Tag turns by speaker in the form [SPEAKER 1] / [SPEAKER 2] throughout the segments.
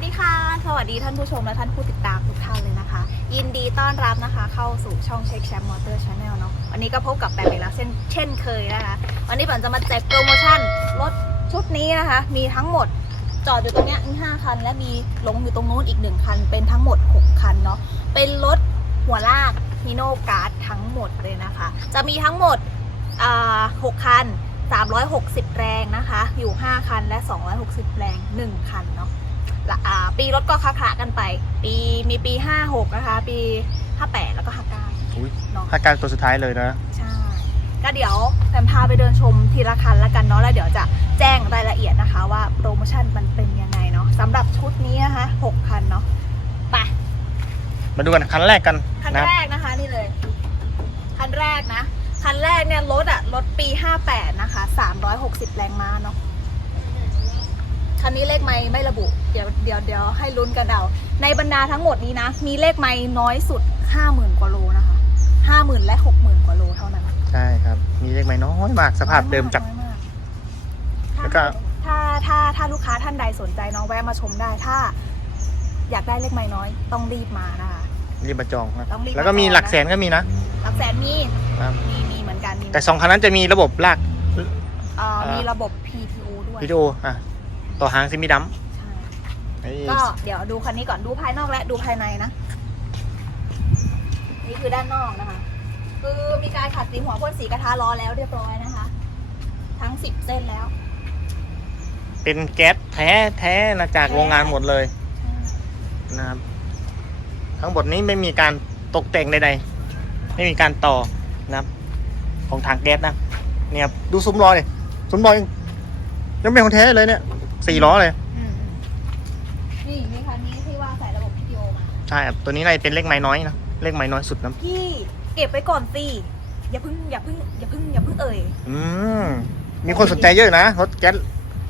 [SPEAKER 1] วัสดีค่ะ สวัสดีท่านผู้ชมและท่านผู้ติดตามทุกท่านเลยนะคะ ยินดีต้อนรับนะคะ เข้าสู่ช่องเช็คแชมป์มอเตอร์ชาแนลเนาะวันนี้ก็พบกับแปมอีกแล้วเช่นเช่นเคยนะคะ วันนี้แปมจะมาแจกโปรโมชั่นรถชุดนี้นะคะ มีทั้งหมดจอดอยู่ตรงนี้ยห้าคัน และมีลงอยู่ตรงนู้นอีกหนึ่งคัน เป็นทั้งหมด 6 คันเนาะเป็นรถหัวลากฮีโนการ์ดทั้งหมดเลยนะคะ จะมีทั้งหมดอ่า6คัน 360 แรงนะคะ อยู่ 5 คันและ 260 แรง 1 คันเนาะ ปีรถก็คละคละกันไป ปีมีปี 56 นะคะ ปี 58 แล้วก็ 59
[SPEAKER 2] อุ้ย
[SPEAKER 1] เนาะ
[SPEAKER 2] ถ้าการตัวสุดท้ายเลยนะ
[SPEAKER 1] ใช่ ก็เดี๋ยวแปมพาไปเดินชมทีละคันแล้วกันเนาะแล้วเดี๋ยวจะแจ้งรายละเอียดนะคะ ว่าโปรโมชั่นมันเป็นยังไงเนาะสำหรับชุดนี้นะคะ6คันเนาะไป
[SPEAKER 2] มาดูกันคันแรกกัน
[SPEAKER 1] คัน
[SPEAKER 2] นะ
[SPEAKER 1] แรกนะคะนี่เลย คันแรกนะ คันแรกเนี่ยรถอะรถปี 58 นะคะ 360 แรงม้าเนาะ คันนี้เลขไม่ไม่ระบุ เดี๋ยวเดี๋ยวเดี๋ยวให้ลุ้นกันเอาในบรรดาทั้งหมดนี้นะ มีเลขไม่น้อยสุด 50,000กว่าโลนะคะ50,000และ60,000กว่าโลเท่านั้น
[SPEAKER 2] ใช่ครับ มีเลขไม่น้อยมากสภาพเดิมจัด
[SPEAKER 1] น้อยาก
[SPEAKER 2] แล้วก็
[SPEAKER 1] ถ้าถ้าถ้าลูกค้าท่านใดสนใจน้องแวะมาชมได้ ถ้า อยากได้เลขไม่น้อย ต้องรีบมานะคะ
[SPEAKER 2] รีบมาจองนะ
[SPEAKER 1] ต้องรีบ
[SPEAKER 2] แล้วก็มี
[SPEAKER 1] มาจองนะ
[SPEAKER 2] หลักแสนก็มีนะ
[SPEAKER 1] หลักแสนมี
[SPEAKER 2] ครับ
[SPEAKER 1] มีมีเหมือนกันมีเหมือนกัน
[SPEAKER 2] แต่สองคันนั้นจะมีระบบลาก
[SPEAKER 1] เอ่อ
[SPEAKER 2] อ่ามี
[SPEAKER 1] มีระบบ PTO ด้วย
[SPEAKER 2] วิดีโออะ ต่อหางซิมิดัม
[SPEAKER 1] ใช่ก็เดี๋ยวดูคันนี้ก่อนดูภายนอกและดูภายในนะ นี่คือด้านนอกนะคะ คือมีการขัดสีหัวพ่นสีกระทะล้อแล้วเรียบร้อยนะคะ ทั้งสิบเส้นแล้ว
[SPEAKER 2] เป็นแก๊สแท้แท้นะจากโรงงานหมดเลยนะครับทั้งหมดนี้ไม่มีการตกแต่งใดๆ ไม่มีการต่อนะครับ ของถังแก๊สนะเนี่ยครับดูซุ้มล้อเลยซุ้มล้อยังยังเป็นของแท้เลยเนี่ย สี่ล้อเลย
[SPEAKER 1] อืมนี่มีคันนี้ที่ว่าใส่ระบบ PTO มา
[SPEAKER 2] ใช่ครับตัวนี้น่าจะเป็นเลขไม้น้อยนะเลขไม้น้อยสุดนะ
[SPEAKER 1] พี่เก็บไปก่อนสิอย่าเพึ่งอย่าเพึ่งอย่าเพึ่งอย่าเพึ่งเอ่ย
[SPEAKER 2] อืมมีคนสนใจเยอะนะรถแก๊ส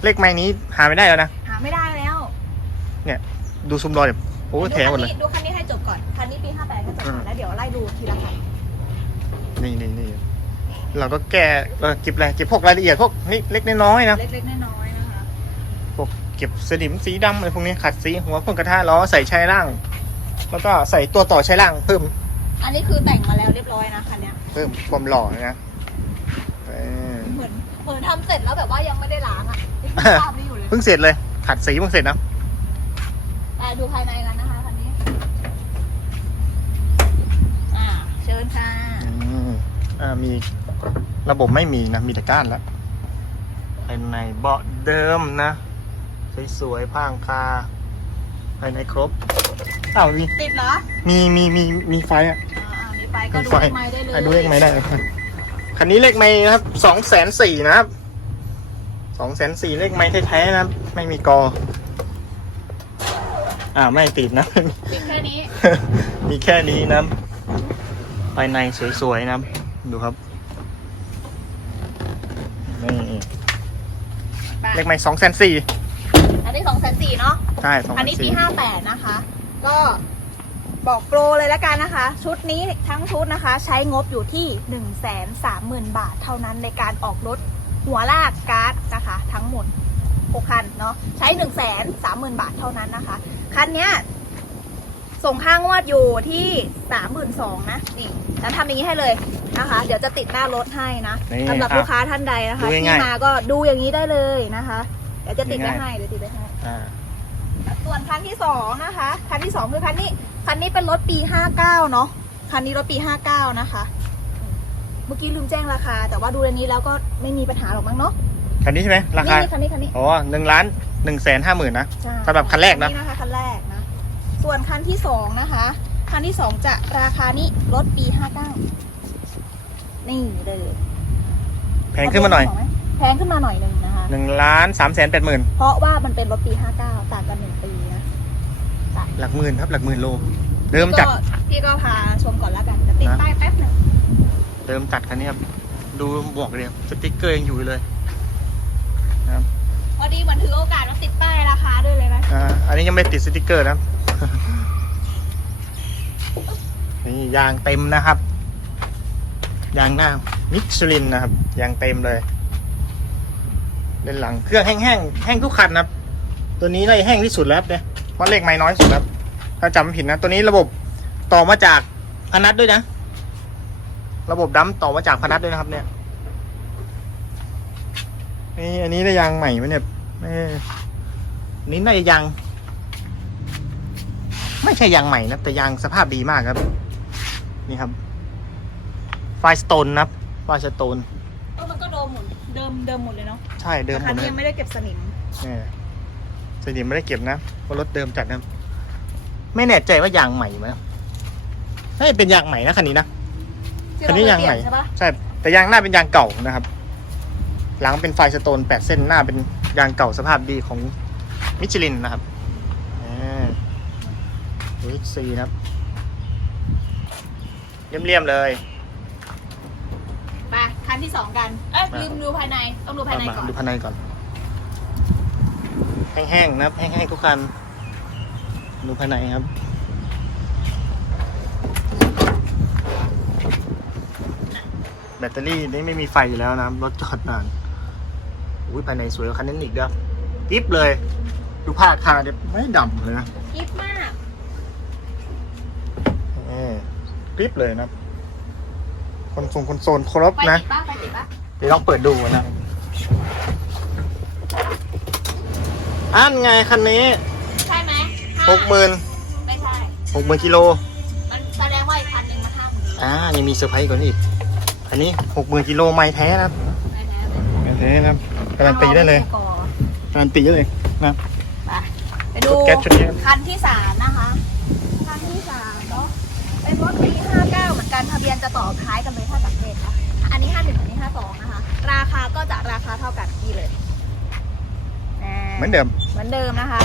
[SPEAKER 2] เลขไม้นี้หาไม่ได้แล้วนะ
[SPEAKER 1] หาไม่ได้แล้ว
[SPEAKER 2] ดูซุ้มล้อเดี๋ยวโอ้แท้หมดเลย
[SPEAKER 1] ดูคันนี้ให้จบก่อนคันนี้ปี58ให้จบก่
[SPEAKER 2] อื
[SPEAKER 1] อน
[SPEAKER 2] ม
[SPEAKER 1] แล้วเดี๋ยวไล่ดูทีละคัน
[SPEAKER 2] นี่นี่นี่เราก็แก้เออเก็บอะไรเก็บพวกรายละเอียดพวกเล็กเล็กน้อยๆนะ
[SPEAKER 1] เล็กๆน้อยๆนะคะ
[SPEAKER 2] พวก เก็บสนิมสีดำอะไรพวกนี้ขัดสีหัวพ่นกระทะล้อใส่ชายล่าง แล้วก็ใส่ตัวต่อชายล่างเพิ่ม
[SPEAKER 1] อันนี้คือแต่งมาแล้วเรียบร้อยนะคันเนี้ย
[SPEAKER 2] เพิ่มความหล่อนะเออ
[SPEAKER 1] เหมือนเหมือนทำเสร็จแล้วแบบว่ายังไม่ได้ล้างอะยังภาพนี้อยู่เลย
[SPEAKER 2] เพิ่งเสร็จเลย ขัดสีเพิ่งเสร็จนะ
[SPEAKER 1] แต่ดูภายในกันนะคะคันนี้อ่าเชิญค่ะ
[SPEAKER 2] อืมอ่ามีระบบไม่มีนะมีแต่ก้านแล้วภายในเบาะเดิมนะ สวยๆพางคาภายในครบอ้าวมี
[SPEAKER 1] ติดเหรอ
[SPEAKER 2] มีมีมีมีไฟอะ
[SPEAKER 1] อ่ามีไฟก็
[SPEAKER 2] มี
[SPEAKER 1] ดู
[SPEAKER 2] ไฟ
[SPEAKER 1] เลขไม้ได้เลย
[SPEAKER 2] อะดูเลขไม้ได้เลยคันนี้เลขไม้นะครับสองแสนสี่นะครับสองแสนสี่เลขไม้แท้ๆนะครับ ไม่มีกอ อ่าไม่ติดนะ
[SPEAKER 1] ติดแค่นี้
[SPEAKER 2] มีแค่นี้นะครับภายในสวยๆนะครับ ดูครับนี่เลขไม้สองแสนสี่
[SPEAKER 1] อันนี้สองแสนสี่เนาะ
[SPEAKER 2] ใช่สอง
[SPEAKER 1] อัน
[SPEAKER 2] แสน
[SPEAKER 1] นี้ปี
[SPEAKER 2] สี่
[SPEAKER 1] ห้าแปดนะคะ ก็บอกโปรเลยแล้วกันนะคะ ชุดนี้ทั้งชุดนะคะ ใช้งบอยู่ที่1นึ่งแสนสามหมื่นบาทเท่านั้นในการออกรถหัวลากการ์ดนะคะ ทั้งหมด6คันเนาะใช้1นึ่งแสนสามหมื่นบาทเท่านั้นนะคะคันเนี้ยส่งค่างวดอยู่ที่สามหมื่นสองนะนี่แล้วทำอย่างนี้ให้เลยนะคะ เดี๋ยวจะติดหน้ารถให้นะ
[SPEAKER 2] นี่
[SPEAKER 1] สำหรับ
[SPEAKER 2] อะ
[SPEAKER 1] ลูกค้าท่านใดนะคะ
[SPEAKER 2] ดู
[SPEAKER 1] ที่
[SPEAKER 2] ง่ายๆ
[SPEAKER 1] มาก็ดูอย่างนี้ได้เลยนะคะเดี๋ยวจะติดไว้
[SPEAKER 2] ง่ายๆ
[SPEAKER 1] ให้เดี๋ยวติดไว้ให้
[SPEAKER 2] อ่า
[SPEAKER 1] ส่วนคันที่สองนะคะ คันที่สองคือคันนี้คันนี้เป็นรถปีห้าเก้าเนาะคันนี้รถปีห้าเก้านะคะ เมื่อกี้ลืมแจ้งราคา แต่ว่าดูในนี้แล้วก็ไม่มีปัญหาหรอกมั้งเนาะ
[SPEAKER 2] คันนี้ใช่ไหมราคา
[SPEAKER 1] นี่คันนี้คันนี้
[SPEAKER 2] อ๋อหนึ่งล้านหนึ่งแสนห้าหมื่นนะ
[SPEAKER 1] ใช่
[SPEAKER 2] สำหรับคันแรกนะ
[SPEAKER 1] คันะคะคันแรกนะส่วนคันที่สองนะคะ คันที่สองจะราคานี้รถปีห้าเก้านี่เลย
[SPEAKER 2] แพงขึ้นมาหน่อย
[SPEAKER 1] แพงขึ้นมาหน่อยหนึงนะคะ
[SPEAKER 2] หนึ่งล้านสามแสนแปดหมื่น
[SPEAKER 1] เพราะว่ามันเป็นรถปีห้าเก้าต่างกันหนึ่งปีนะ
[SPEAKER 2] หลักหมื่นครับหลักหมื่นโลเดิมจัด
[SPEAKER 1] ก็พี่ก็พาชมก่อนแล้วกันจะติด
[SPEAKER 2] นะ
[SPEAKER 1] ป้ายแป๊บหนึ่ง
[SPEAKER 2] เดิมจัดคันนี้ครับ ดูบอกเลยครับสติ๊กเกอร์ยังอยู่เลย
[SPEAKER 1] พอดีเหมือนถือโอกาสมาติดป้ายราคาด้วยเลยไหม
[SPEAKER 2] อ่าอันนี้ยังไม่ติดสติ๊กเกอร์นะครับนี่ยางเต็มนะครับ ยางหน้ามิชลินนะครับ ยางเต็มเลย เล่นหลังเครื่องแห้งๆแห้งทุกคันนะครับ ตัวนี้น่าจะแห้งที่สุดแล้วครับเนี่ยว่าเลขไม่น้อยสุดครับถ้าจำไม่ผิดนะ ตัวนี้ระบบต่อมาจากพนัทด้วยนะ ระบบดัมต่อมาจากพนัทด้วยนะครับ เนี่ยนี่อันนี้ได้ยางใหม่ไหมเนี่ยเอ้ยอันนี้น่าจะยางไม่ใช่ยางใหม่นะแต่ยางสภาพดีมากครับ นี่ครับ ไฟสโตนนะครับไฟสโตน
[SPEAKER 1] เออมันก็โดมหมด เดิมเดิมหมดเลยเนาะ
[SPEAKER 2] ใช่เดิมหม
[SPEAKER 1] คัน
[SPEAKER 2] ดเล
[SPEAKER 1] นี้
[SPEAKER 2] ย
[SPEAKER 1] ยังไม่ได้เก็บสนิม
[SPEAKER 2] เนี่ยสนิมไม่ได้เก็บนะเพราะรถเดิมจัดนะไม่แน่ใจว่ายางใหม่ไหมน่าจะเป็นยางใหม่นะคันนี้นะ
[SPEAKER 1] ที่
[SPEAKER 2] คัน
[SPEAKER 1] เรา
[SPEAKER 2] นี้
[SPEAKER 1] เค
[SPEAKER 2] ยายง
[SPEAKER 1] เปลี่
[SPEAKER 2] ให
[SPEAKER 1] ย
[SPEAKER 2] ม่
[SPEAKER 1] นใช่ปะ
[SPEAKER 2] ใช่ แต่ยางหน้าเป็นยางเก่านะครับ หลังเป็นไฟสโตนแปดเส้นหน้าเป็นยางเก่าสภาพดีของมิชลินนะครับดูซีนะครับเลี่ยมๆเลย
[SPEAKER 1] ไปคั นที่สองกัน เอ้ย
[SPEAKER 2] มา
[SPEAKER 1] ลืมดูภายใน ต้องดูภายใน
[SPEAKER 2] มา
[SPEAKER 1] ก่อน
[SPEAKER 2] ดูภายในก่อน แห้งๆนะครับแห้งๆทุกคัน ดูภายในครับ แบตเตอรี่นี่ไม่มีไฟอยู่แล้วนะครับรถจอดนานอุ้ยภายในสวยกว่าคันนั้นอีกด้วยกิ๊บเลย ดูผ้าคาเนี่ยไม่ดำเลยนะ
[SPEAKER 1] ยิบมาก
[SPEAKER 2] เออกิ๊บเลยนะ ครับคนทรงคนโซนครบ
[SPEAKER 1] ไฟ
[SPEAKER 2] นะ
[SPEAKER 1] ติดปะไฟติดปะ
[SPEAKER 2] เดี๋ยวลองเปิดดูนะ อันไงคันนี้
[SPEAKER 1] ใช่ไหมา
[SPEAKER 2] หกหมื่น
[SPEAKER 1] ไม่ใช่
[SPEAKER 2] หกหมื่นกิโล
[SPEAKER 1] มันแสดงว่าอีกคันหนึ่งมาห้าหมื่น
[SPEAKER 2] อ่ายังมีเซอร์ไพรส์กว่านี้อีก อันนี้หกหมื่นกิโลไม่แท้นะครับ
[SPEAKER 1] ไม่แท้ไม่
[SPEAKER 2] ไม่แท้นะครับการันตีได้เลย
[SPEAKER 1] ก่อน
[SPEAKER 2] การันตีได้เลยนะ
[SPEAKER 1] ไปไปดู
[SPEAKER 2] แก๊สชุดนี้
[SPEAKER 1] คันที่สามนะคะ คันที่สามเนาะเป็นรถปี59เหมือน กันทะเบียนจะต่อท้ายกันเลยถ้าสังเกตนะอันนี้ 51อันนี้ 52 นะคะ ราคาก็จะราคาเท่ากันนี่เลยา
[SPEAKER 2] เหมือนเดิม
[SPEAKER 1] เหมือนเดิมนะคะ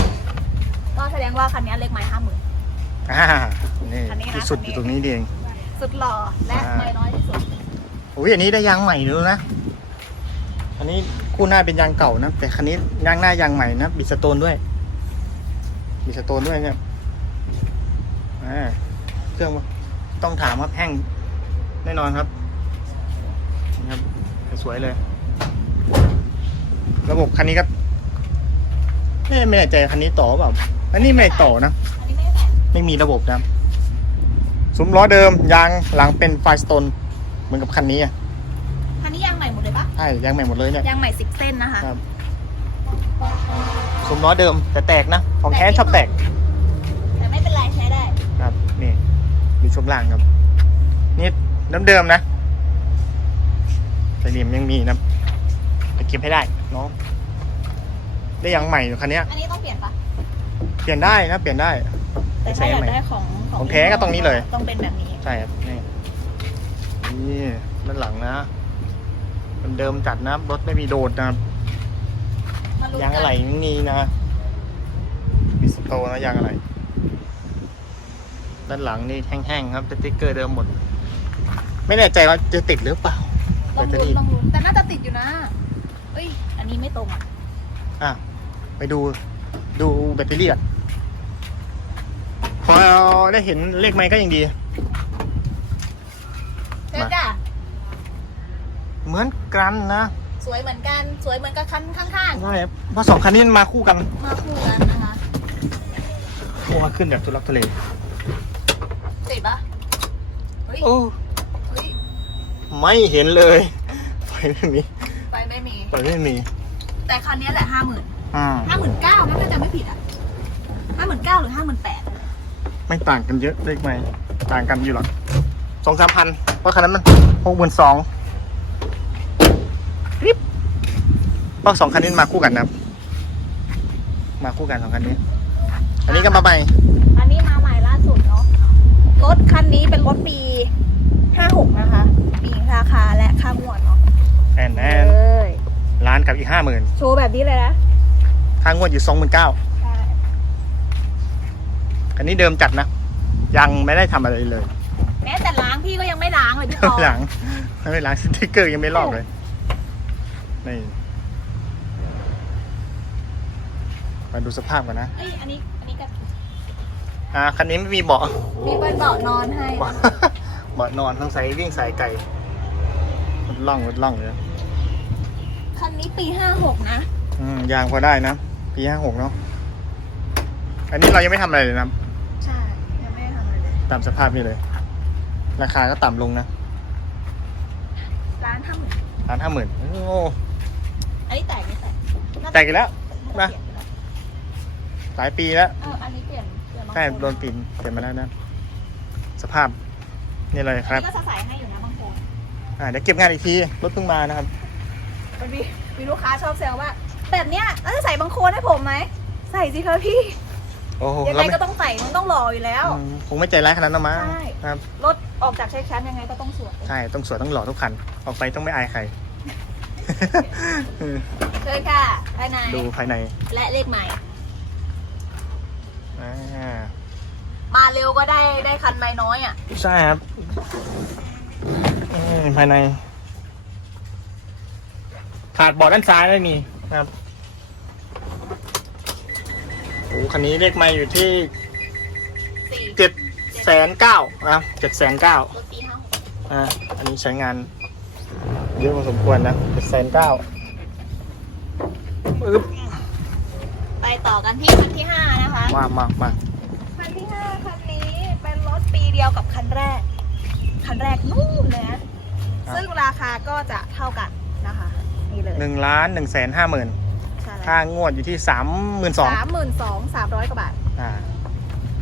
[SPEAKER 1] ก็แสดงว่าคันนี้เลขไม้ห้าหมื่น
[SPEAKER 2] อ่านี่
[SPEAKER 1] คันนี้นะ
[SPEAKER 2] ที่สุด
[SPEAKER 1] คันนี้
[SPEAKER 2] อยู่ตรงนี้นี่เอง
[SPEAKER 1] สุดหล่อและ
[SPEAKER 2] อ่า
[SPEAKER 1] ไม่น้อยที่สุด
[SPEAKER 2] อุ้ยอันนี้ได้ยางใหม่ดูนะ อันนี้คู่หน้าเป็นยางเก่านะ แต่คันนี้ยางหน้ายางใหม่นะ บิดสโตนด้วย บิดสโตนด้วยเนี่ยอ่าเครื่อง ต้องถามครับแห้งแน่นอนครับนี่ครับสวยเลย ระบบคันนี้ก็ไม่ไม่แน่ใจคันนี้ต่อเปล่าอันนี้ไม่ได้ต่อนะ
[SPEAKER 1] อันนี้ไม่ได้แต่ง
[SPEAKER 2] ไม่มีระบบนะซุ้มล้อเดิมยางหลังเป็นไฟสโตนเหมือนกับคันนี้อะ
[SPEAKER 1] คันนี้ยางใหม่หมดเลยปะ
[SPEAKER 2] ใช่ยางใหม่หมดเลยเนี่ย
[SPEAKER 1] ยางใหม่สิบเส้นนะคะ
[SPEAKER 2] ครับซุ้มล้อเดิมแต่แตกนะของแท้ชอบแตก
[SPEAKER 1] แต่ไม่เป็นไรใช้ได้
[SPEAKER 2] ครับ นี่ดู ช่วงล่างครับ นี่น้ำเดิมนะแต่เหลี่ยมยังมีนะไปเก็บให้ได้เนาะได้ยางใหม่อยู่คันเนี้ย
[SPEAKER 1] อันนี้ต้องเปลี่ยนปะ
[SPEAKER 2] เปลี่ยนได้นะเปลี่ยนได้
[SPEAKER 1] แต่ถ้าอยากได้ของ
[SPEAKER 2] ของแท้ก็ตรงนี้เลย
[SPEAKER 1] ต้องเป็นแบบนี้
[SPEAKER 2] ใช่ครับนี่นี่ด้านหลังนะมันเดิมจัดนะรถไม่มีโดดนะครับ
[SPEAKER 1] มาลุ้น
[SPEAKER 2] ยางอะไหล่ไม่มีนะบิสโตนะยางอะไหล่ ด้านหลังนี่แห้งๆครับสติ๊กเกอร์เดิมหมด ไม่แน่ใจว่าจะติดหรือเปล่า
[SPEAKER 1] ลอง
[SPEAKER 2] แบตเตอ
[SPEAKER 1] ลุ้น
[SPEAKER 2] รี่
[SPEAKER 1] ลองลุ้นแต่น่าจะติดอยู่นะเอ้ย อันนี้ไม่ตรงอะ
[SPEAKER 2] อะไปดูดูแบตเตอรี่ก่อนพอได้เห็นเลขไม้ก็ยังดี
[SPEAKER 1] เจ๊จ้ะ
[SPEAKER 2] เหมือนกันนะ
[SPEAKER 1] สวยเหมือนกัน สวยเหมือนกับคันข้าง
[SPEAKER 2] ใช่ครับเพราะสองคันนี้มันมาคู่กัน
[SPEAKER 1] ๆมาคู่กันนะคะ
[SPEAKER 2] โอ้มาขึ้นแบบทุลักทุเล
[SPEAKER 1] ติดปะเฮ้ย
[SPEAKER 2] โอ้
[SPEAKER 1] เฮ้ย
[SPEAKER 2] ไม่เห็นเลย ไฟไม่มี
[SPEAKER 1] ไฟไม่มี
[SPEAKER 2] ไฟไม่มี
[SPEAKER 1] แต่คันนี้แหละห้าหมื่น
[SPEAKER 2] อ่า
[SPEAKER 1] ห้าหมื่นเก้าน่าจะไม่ผิดอะห้าหมื่นเก้าหรือห้าหมื่นแปด
[SPEAKER 2] ไม่ต่างกันเยอะเลขไม้ต่างกันอยู่หรอกสองสามพัน เพราะคันนั้นมันหกหมื่นสองริบเพราะสองคันนี้มาคู่กันนะครับ มาคู่กันสองคันนี้ อันนี้ก็มาใหม่
[SPEAKER 1] อันนี้มาใหม่ล่าสุดเนาะ รถคันนี้เป็นรถปีห้าหกนะคะ ปีราคาและค่างวดเนาะ
[SPEAKER 2] แอนแอน
[SPEAKER 1] เลย
[SPEAKER 2] ล้านกับอีกห้าหมื่น
[SPEAKER 1] โชว์แบบนี้เลยนะ
[SPEAKER 2] ค่างวดอยู่สองหมื่นเก้า
[SPEAKER 1] ใช่
[SPEAKER 2] อันนี้เดิมจัดนะ ยังไม่ได้ทำอะไรเลย
[SPEAKER 1] แม้แต่ล้างพี่ก็ยังไม่ล้างเลยพี่ปอ
[SPEAKER 2] หลังไม่ล้างสติ๊กเกอร์ยังไม่ลอกเลยนี่มาดูสภาพกันนะ
[SPEAKER 1] เอ้ยอันนี้ อันนี้ก็
[SPEAKER 2] อ่าคันนี้ไม่มีเบาะ
[SPEAKER 1] มีเป็นเบาะนอนให้
[SPEAKER 2] เบาะเบาะนอนต้องใส่วิ่งสายไก่รถล่องรถล่องเลย
[SPEAKER 1] คันนี้ปีห้าหกนะ
[SPEAKER 2] อืมยางพอได้นะ ปีห้าหกเนาะอันนี้เรายังไม่ทำอะไรเลยนะครับ
[SPEAKER 1] ใช่ยังไม่ได้ทำอะไรเลย
[SPEAKER 2] ตามสภาพนี่เลย ราคาก็ต่ำลงนะ
[SPEAKER 1] ร้านทำเหมือน
[SPEAKER 2] ร้านห้าหมื่นโอ้
[SPEAKER 1] อันนี้แตกไม่แตกน่าจะ
[SPEAKER 2] แตกอีกแล้ว
[SPEAKER 1] น่า
[SPEAKER 2] นะ
[SPEAKER 1] จะเปลี่ยนไปแล้ว
[SPEAKER 2] หลายปีแล้ว
[SPEAKER 1] เอออันนี้เปลี่ยนเปลี่ยนบาง
[SPEAKER 2] ใช่
[SPEAKER 1] คน
[SPEAKER 2] โดนปีนเปลี่ยนมาแล้วนะ สภาพนี่เลยค
[SPEAKER 1] อัน
[SPEAKER 2] รับ
[SPEAKER 1] นี้ก็จะใส่ให้อยู่นะบางคน
[SPEAKER 2] อ่าเดี๋ยวเก็บงานอีกทีรถเพิ่งมานะครับ
[SPEAKER 1] มันมีมีลูกค้าชอบแซวว่า แบบเนี้ยแล้วจะใส่บางโคนให้ผมไหม ใส่สิคะพี่
[SPEAKER 2] โอ้โห
[SPEAKER 1] ยัง
[SPEAKER 2] เรา
[SPEAKER 1] ไง
[SPEAKER 2] ไม่
[SPEAKER 1] ก็ต้องใส่มันต้องหล่ออยู่แล้ว
[SPEAKER 2] อืมคงไม่ใจร้ายขนาดนั้นนะมั้ง
[SPEAKER 1] ใช่
[SPEAKER 2] ครับ
[SPEAKER 1] รถออกจากเช็คชั้นยังไงก็ต้องสวย
[SPEAKER 2] ใช่ต้องสวยต้องหล่อทุกคัน ออกไปต้องไม่อายใคร
[SPEAKER 1] เชิญค่ะภายใน
[SPEAKER 2] ดูภายใน
[SPEAKER 1] และเลขใหม่
[SPEAKER 2] อ่า
[SPEAKER 1] มาเร็วก็ได้ได้คันไม่น้อยอะ
[SPEAKER 2] ใช่ครับอืมภายใน ขาดเบอดด้านซ้ายไม่มีนะครับโอ้คันนี้เลขไม่อยู่ที่
[SPEAKER 1] สี่
[SPEAKER 2] เจ็ดแสนเก้านะเจ็ดแสนเก้า ร
[SPEAKER 1] ถปีห้าหก
[SPEAKER 2] อ่าอันนี้ใช้งานเยอะพอสมควรนะเจ็ดแสนเก้าปึ๊บ
[SPEAKER 1] ไป ต่อกันที่คันที่ห้านะคะ
[SPEAKER 2] มามามา
[SPEAKER 1] คันที่ห้าคันนี้เป็นรถปีเดียวกับคันแรก คันแรกนู่นเลยนะซึ่งราคาก็จะเท่ากันนะคะนี่เลย
[SPEAKER 2] หนึ่งล้านหนึ่งแสนห้าหมื่น
[SPEAKER 1] ใช่แล้ว
[SPEAKER 2] ค่างวดอยู่ที่สามหมื่นสอง
[SPEAKER 1] สามหมื่นสองสามร้อยกว่าบาท
[SPEAKER 2] อ่า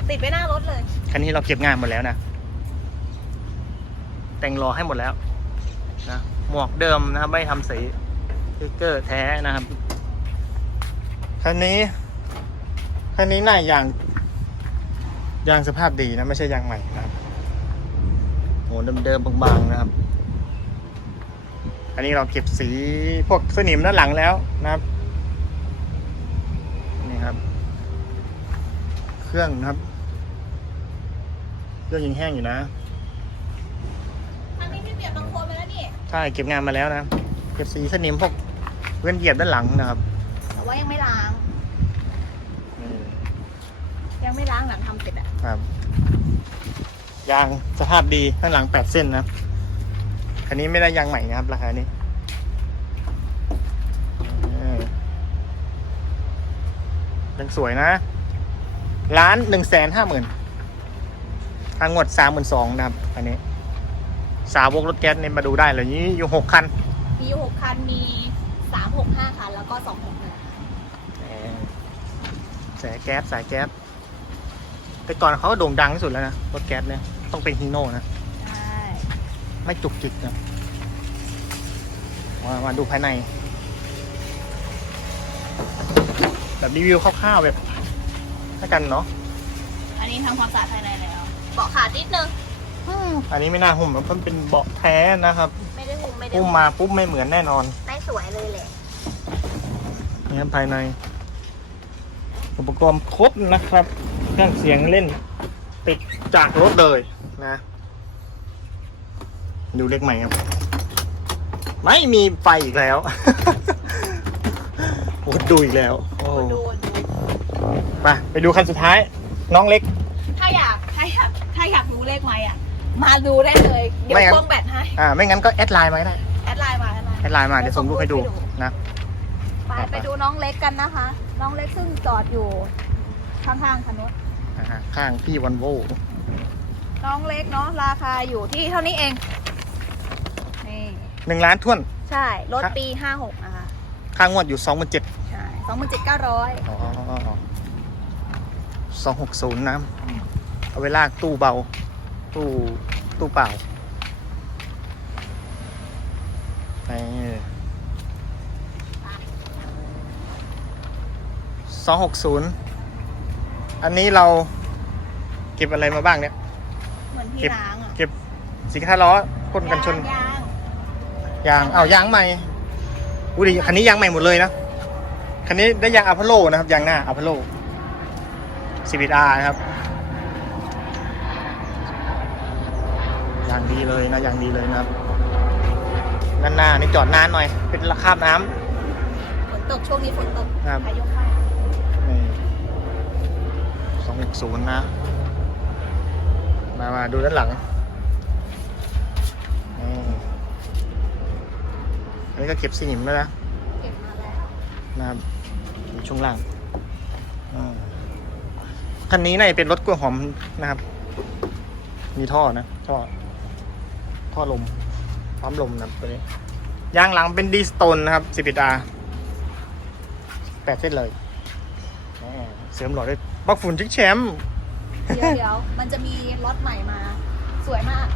[SPEAKER 1] ติดไว้หน้ารถเลย
[SPEAKER 2] คันนี้เราเก็บงานหมดแล้วนะ แต่งรอให้หมดแล้วนะหมวกเดิมนะครับไม่ทำสีสติ๊กเกอร์แท้นะครับคันนี้ คันนี้หน้ายาง ยางสภาพดีนะ ไม่ใช่ยางใหม่นะครับโหเดิมๆบางๆนะครับ อันนี้เราเก็บสีพวกสนิมด้านหลังแล้วนะครับ นี่ครับ เครื่องนะครับ เครื่องยังแห้งอยู่นะ
[SPEAKER 1] คันนี้พี่เปลี่ยนบางโคนไปแล้วนี่
[SPEAKER 2] ใช่เก็บงานมาแล้วนะ เก็บสีสนิมพวกเพื่อนเหยียบด้านหลังนะครับ
[SPEAKER 1] แต่ว่ายังไม่ล้าง
[SPEAKER 2] นี่
[SPEAKER 1] ยังไม่ล้างหลังทำเสร็จอะ
[SPEAKER 2] ครับ ยางสภาพดีข้างหลังแปดเส้นนะครับคันนี้ไม่ได้ยางใหม่นะครับ ราคานี้เออยังสวยนะล้านหนึ่งแสนห้าหมื่นทางงวดสามหมื่นสองนะครับอันนี้ สาวกรถแก๊สเนี่ยมาดูได้เลยนี่อยู่หกคัน
[SPEAKER 1] มีอยู่หกคันมีสามหกห้าคัน แล้วก็สองหกหนึ่ง
[SPEAKER 2] สายแก๊สสายแก๊ส แต่ก่อนเขาก็โด่งดังที่สุดแล้วนะรถแก๊สเนี่ยต้องเป็นฮีโน่นะ
[SPEAKER 1] ใช่
[SPEAKER 2] ไม่จุกจิกนะมามาดูภายใน แบบรีวิวคร่าวๆแบบให้กันเนาะ
[SPEAKER 1] อันนี้ทำความสะอาดภายในแล้วเบาะขาดนิดนึง
[SPEAKER 2] อันนี้ไม่น่าหุ้มมันเป็นเบาะแท้นะครับ
[SPEAKER 1] ไม่ได้หุ้มไม่ได้
[SPEAKER 2] หุ้มมาปุ๊บไม่เหมือนแน่นอน
[SPEAKER 1] ไม่สวยเลยแหละ
[SPEAKER 2] นี่ครับภายใน อุปกรณ์ครบนะครับ เครื่องเสียงเล่น ติดจากรถเลยนะ ดูเล็กใหม่ครับ ไม่มีไฟอีกแล้วโอ้ดูอีกแล้วโอ้
[SPEAKER 1] ดูดู
[SPEAKER 2] ไปไปดูคันสุดท้าย น้องเล็ก
[SPEAKER 1] ถ้าอยากถ้าอยากถ้าอยากรู้เลขไหมอะ มาดูได้เลย เดี๋ยว
[SPEAKER 2] ไม่งั้น
[SPEAKER 1] เพิ่มแบตให้
[SPEAKER 2] อ่า ไม่งั้นก็แอดไลน์มาก็ได้
[SPEAKER 1] แอดไลน์มาแอดไลน์
[SPEAKER 2] แอดไลน์มา เดี๋ยวส่งรูปให้ดูนะ
[SPEAKER 1] ไปไปดูน้องเล็กกันนะคะ น้องเล็กซึ่งจอดอยู่ข้างๆถนน
[SPEAKER 2] อ่าข้างพี่วันโว
[SPEAKER 1] น้องเล็กเนาะราคาอยู่ที่เท่านี้เอง นี่
[SPEAKER 2] หนึ่งล้านท่วน
[SPEAKER 1] ใช่รถ
[SPEAKER 2] ครับ
[SPEAKER 1] ปี56นะคะ
[SPEAKER 2] ค่างวดอยู่สองหมื่นเจ็ด
[SPEAKER 1] ใช่27,900
[SPEAKER 2] อ๋อสองหกศูนย์นะเอาไว้ลากตู้เบา ตู้ตู้เปล่าสองหกศูนย์ อันนี้เราเก็บอะไรมาบ้างเนี่ย
[SPEAKER 1] เหมือนพี่
[SPEAKER 2] เก็บ
[SPEAKER 1] ล้างอะ
[SPEAKER 2] เก็บสีกระทะล้อพ่นกันชน
[SPEAKER 1] ยาง
[SPEAKER 2] ยางเอายางใหม่อุ้ยคันนี้ยางใหม่หมดเลยนะคันนี้ได้ยางอัพโลนะครับยางหน้าอัพโลซีบีอาร์นะครับยางดีเลยนะยางดีเลยนะครับด้านหน้านี่จอดนานหน่อย เป็นระคาบน้ำ
[SPEAKER 1] ฝนตกช่วงนี้ฝนตก
[SPEAKER 2] ครับ
[SPEAKER 1] พายุเข้า
[SPEAKER 2] นี่ส องหกศูนย์นะ มามาดูด้านหลังนี่อันนี้ก็เก็บสนิมแล้วนะ
[SPEAKER 1] เก็บมาแล้ว
[SPEAKER 2] นะครับอยู่ช่วงล่างอืมคันนี้น่าจะเป็นรถกล้วยหอมนะครับ มีท่อนะ ท่อ ท่อลมปั๊มลมนะครับตัวนี้ยางหลังเป็นดีสโตนนะครับ11 R แปดเส้นเลยแหมเสริมหล่อด้วย ปลั๊กฝุ่นจิ๊กแชมป์
[SPEAKER 1] เดี๋ยวเดี๋ยวมันจะมีรถใหม่มา สวยมาก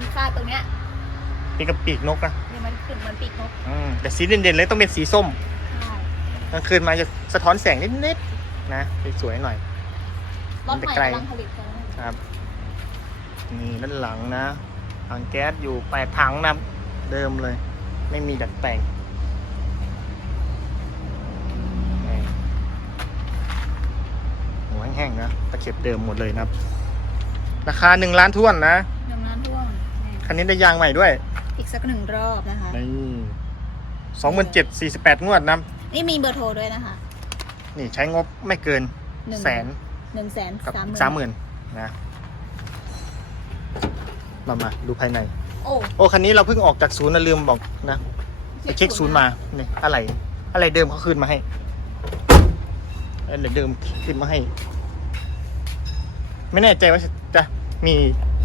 [SPEAKER 1] มีค่าตรงเนี้ย
[SPEAKER 2] ปีกกับปีกนกนะ
[SPEAKER 1] เนี่ยมันขึ้นเหมือนปีกนก
[SPEAKER 2] อืมแต่สีเด่นๆเลยต้องเป็นสีส้ม
[SPEAKER 1] ใช่
[SPEAKER 2] กลางคืนมาจะสะท้อนแสงนิดๆนะสวยๆหน่อย
[SPEAKER 1] รถใหม่
[SPEAKER 2] มันจะไกล
[SPEAKER 1] กำลังผลิตแล้ว
[SPEAKER 2] ครับ นี่ด้านหลังนะถังแก๊สอยู่แปดถังนะเดิมเลย ไม่มีดัดแปลงนี่หัว แห้งๆนะตะเข็บเดิมหมดเลยนะครับ ราคาหนึ่งล้านท้วนนะ
[SPEAKER 1] น้ำน้ำท่วม
[SPEAKER 2] คันนี้ได้ยางใหม่ด้วย
[SPEAKER 1] อีกสักหนึ่งรอบนะคะ
[SPEAKER 2] นี่สองหมื่นเจ็ดสี่สิบแปดงวดนะ
[SPEAKER 1] นี่มีเบอร์โทรด้วยนะคะ
[SPEAKER 2] นี่ใช้งบไม่เกิน
[SPEAKER 1] หนึ่ง
[SPEAKER 2] แสน
[SPEAKER 1] หนึ่งแสน
[SPEAKER 2] กับ
[SPEAKER 1] สามหมื่น
[SPEAKER 2] สามหมื่นนะมามาดูภายใน
[SPEAKER 1] โอ้
[SPEAKER 2] โอ้คันนี้เราเพิ่งออกจากศูนย์นะลืมบอกนะ ไปเช็คศูนย์มาเนี่ยอะไร อะไรเดิมเขาคืนมาให้อะไรเดิมคืนมาให้ ไม่แน่ใจว่าจะมี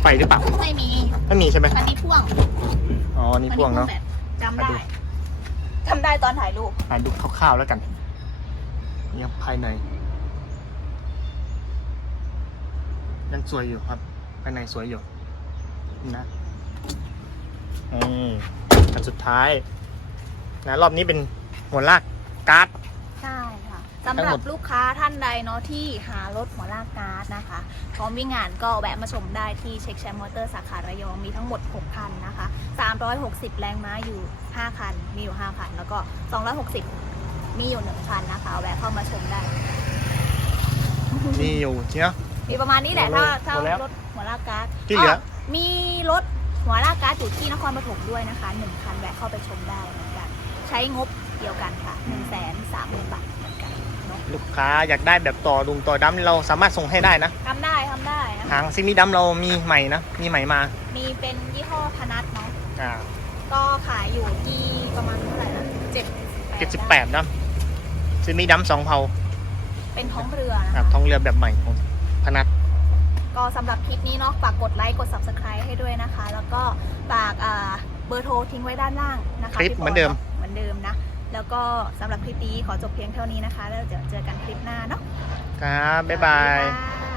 [SPEAKER 2] ไฟหรือเปล่า
[SPEAKER 1] ไม่มี
[SPEAKER 2] ไม่มีใช่ไหม
[SPEAKER 1] คันนี้พ่วง
[SPEAKER 2] อ๋อนี่พ่วงเนาะ
[SPEAKER 1] คัแบบจำ
[SPEAKER 2] มา
[SPEAKER 1] ได้
[SPEAKER 2] ดู
[SPEAKER 1] จำได้ตอนถ่ายรูป
[SPEAKER 2] อ่าดูคร่าวๆแล้วกันนี่ครับภายใน ยังสวยอยู่ครับ ภายในสวยอยู่ นะนี่อันสุดท้าย นะ รอบนี้เป็นหัวลากการ์ด
[SPEAKER 1] ใช่ค่ะ สำ
[SPEAKER 2] ทั้ง
[SPEAKER 1] ห
[SPEAKER 2] ห
[SPEAKER 1] รั
[SPEAKER 2] ม
[SPEAKER 1] บ
[SPEAKER 2] ด
[SPEAKER 1] ลูกค้าท่านใดเนาะที่หารถหัวลากการ์ดนะคะ พร้อมวิ่งงานก็แวะมาชมได้ที่เช็คแชมป์มอเตอร์สาขาระยองมีทั้งหมด 6 คันนะคะ 360 แรงม้าอยู่ 5 คัน มีอยู่ 5 คัน แล้วก็ 260 มีอยู่ 1 คันนะคะ แวะเข้ามาชมได้
[SPEAKER 2] มีอยู่เนาะ
[SPEAKER 1] มีประมาณนี้แหละ
[SPEAKER 2] หม
[SPEAKER 1] ถ้า
[SPEAKER 2] ดแล้ว
[SPEAKER 1] ถ้ารถหัวลากการ์ด
[SPEAKER 2] ที่เหลือ
[SPEAKER 1] มีรถหัวลากการ์ดอยู่ที่นครปฐมด้วยนะคะหนึ่งคันแวะเข้าไปชมได้เหมือนกัน ใช้งบเดียวกันค่ะหนึ่งแสนสามหมื่นบาท
[SPEAKER 2] ลูกค้าอยากได้แบบต่อดุมต่อดำเราสามารถส่งให้ได้นะ
[SPEAKER 1] ทำได้ทำได้นะ
[SPEAKER 2] ทางซิมิดำเรามีใหม่นะ มีใหม่มา
[SPEAKER 1] มีเป็นยี่ห้อพนัทเนาะ
[SPEAKER 2] อ่า
[SPEAKER 1] ก็ขายอยู่ที่ประมาณเท่าไหร่นะเจ็ด
[SPEAKER 2] เจ็ดสิบแปดนะซิมิดำสองเผา
[SPEAKER 1] เป็นท้องเรือ
[SPEAKER 2] ค
[SPEAKER 1] นะ
[SPEAKER 2] รับ
[SPEAKER 1] คะ
[SPEAKER 2] ท้องเรือแบบใหม่ของพนัท
[SPEAKER 1] ก็สำหรับคลิปนี้เนาะฝากกดไลค์กด subscribe ให้ด้วยนะคะ แล้วก็ฝากอ่าเบอร์โทรทิ้งไว้ด้านล่างนะคะ
[SPEAKER 2] คลิป
[SPEAKER 1] พี่ป
[SPEAKER 2] เหมือนเดิมาะ
[SPEAKER 1] เหมือนเดิมนะ แล้วก็สำหรับคลิปนี้ขอจบเพียงเท่านี้นะคะ แล้วเดี๋ยวเจอกันคลิปหน้าเนาะ
[SPEAKER 2] ครับ บ๊ายบาย
[SPEAKER 1] บ๊ายบาย